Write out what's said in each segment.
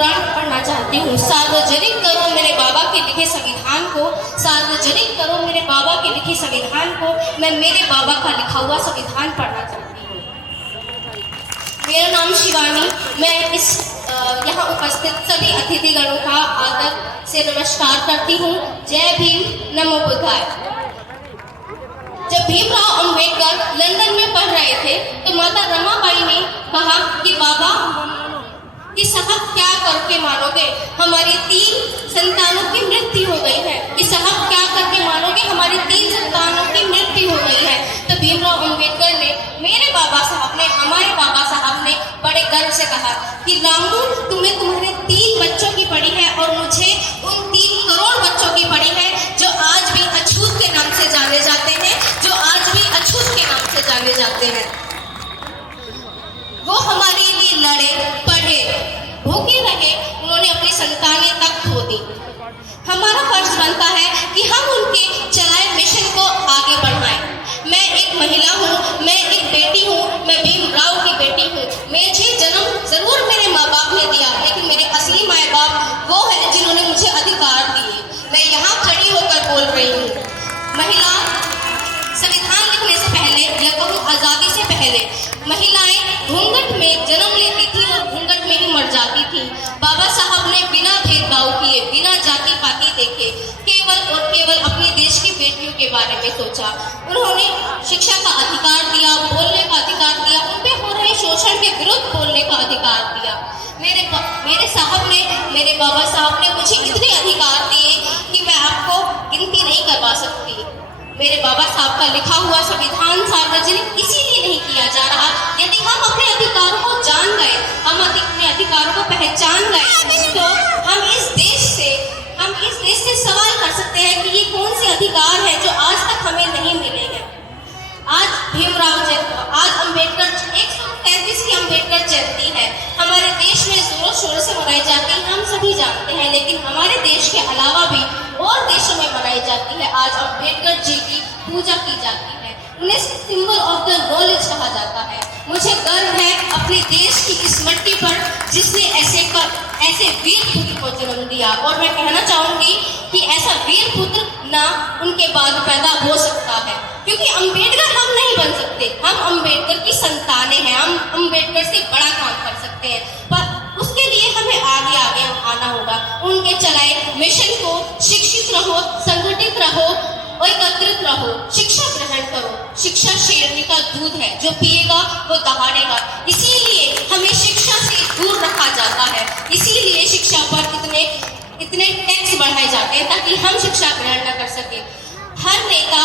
पुराण पढ़ना चाहती हूँ। सार्वजनिक करो मेरे बाबा के लिखे संविधान को, सार्वजनिक करो मेरे बाबा के लिखे संविधान को। मैं मेरे बाबा का लिखा हुआ संविधान पढ़ना चाहती हूँ। मेरा नाम शिवानी। मैं इस यहाँ उपस्थित सभी अतिथिगणों का आदर से नमस्कार करती हूँ। जय भीम, नमो बुद्धाय। जब भीमराव अंबेडकर लंदन में पढ़ रहे थे तो माता रमाबाई ने कहा कि बाबा कि साहब क्या करके मानोगे, हमारी 3 संतानों की मृत्यु हो गई है। कि साहब क्या करके मानोगे, हमारी 3 संतानों की मृत्यु हो गई है। तो भीमराव अंबेडकर ने, मेरे बाबा साहब ने, हमारे बाबा साहब ने बड़े गर्व से कहा कि रामू, तुम्हें तुम्हारे 3 बच्चों की पड़ी है और मुझे उन 3 करोड़ बच्चों की पड़ी है जो आज भी अछूत के नाम से जाने जाते हैं, जो आज भी अछूत के नाम से जाने जाते हैं। वो हमारे लिए लड़े, पढ़े, भूखे रहे, उन्होंने अपनी संतानें तक खो दी। हमारा फर्ज बनता है कि हम उनके चलाए मिशन को आगे बढ़ाएं। मैं एक महिला हूँ, मैं एक बेटी हूँ, मैं भीमराव की बेटी हूँ। मुझे जन्म जरूर मेरे माँ बाप ने दिया, लेकिन मेरे असली माँ बाप वो है जिन्होंने मुझे अधिकार दिए। मैं यहाँ खड़ी होकर बोल रही हूँ। महिला संविधान लिखने से पहले, या कहूँ आजादी से पहले, महिलाएं घूंघट में जन्म लेती थी और घूंघट में ही मर जाती थी। बाबा साहब ने बिना भेदभाव किए, बिना जाति पाति देखे, केवल और केवल अपने देश की बेटियों के बारे में सोचा। उन्होंने शिक्षा का अधिकार दिया, बोलने का अधिकार दिया, उन पे हो रहे शोषण के विरुद्ध बोलने का अधिकार दिया। मेरे साहब ने, मेरे बाबा साहब ने मुझे इतने अधिकार दिए कि मैं आपको गिनती नहीं करवा सकती। मेरे बाबा साहब का लिखा हुआ संविधान सार्वजनिक इसीलिए नहीं किया जा रहा। यदि हम अपने अधिकारों को जान गए, हम अपने अधिकारों को पहचान गए, तो हम इस देश से सवाल कर सकते हैं कि ये कौन से अधिकार है जो आज तक हमें नहीं मिले हैं। आज आज अम्बेडकर 133 की अम्बेडकर जयंती है। हमारे देश में जोरों शोरों से मनाई जाती है, हम सभी जानते हैं, लेकिन हमारे देश के अलावा भी और देशों में मनाई जाती है। आज अम्बेडकर जी की पूजा की जाती है, उन्हें सिंबल ऑफ द नॉलेज कहा जाता है। मुझे गर्व है अपने देश की इस मिट्टी पर जिसने ऐसे वीर पुत्र को जन्म दिया। और मैं कहना चाहूंगी कि ऐसा वीर पुत्र ना उनके बाद पैदा हो सकता है, क्योंकि अम्बेडकर हम नहीं बन सकते। हम अम्बेडकर की संतानें हैं, हम अम्बेडकर से बड़ा काम कर सकते हैं, पर उसके लिए हमें आगे आगे आना होगा। उनके चलाए मिशन को, शिक्षित रहो, संगठित रहो, एकत्रित रहो, शिक्षा ग्रहण करो। शिक्षा शेरनी का दूध है, जो पिएगा वो दहाड़ेगा। इसीलिए हमें शिक्षा से दूर रखा जाता है, इसीलिए शिक्षा पर इतने टैक्स बढ़ाए जाते हैं ताकि हम शिक्षा ग्रहण न कर सके। हर नेता,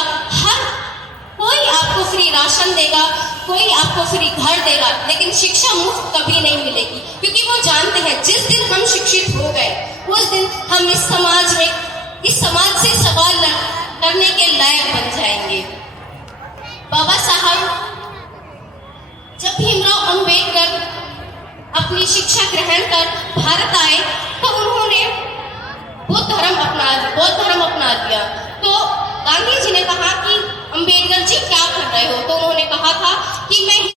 कोई आपको फ्री राशन देगा, कोई आपको फ्री घर देगा, लेकिन शिक्षा मुफ्त कभी नहीं मिलेगी, क्योंकि वो जानते हैं जिस दिन हम शिक्षित हो गए उस दिन हम इस समाज से सवाल करने के लायक बन जाएंगे। बाबा साहब, जब भीमराव अंबेडकर अपनी शिक्षा ग्रहण कर भारत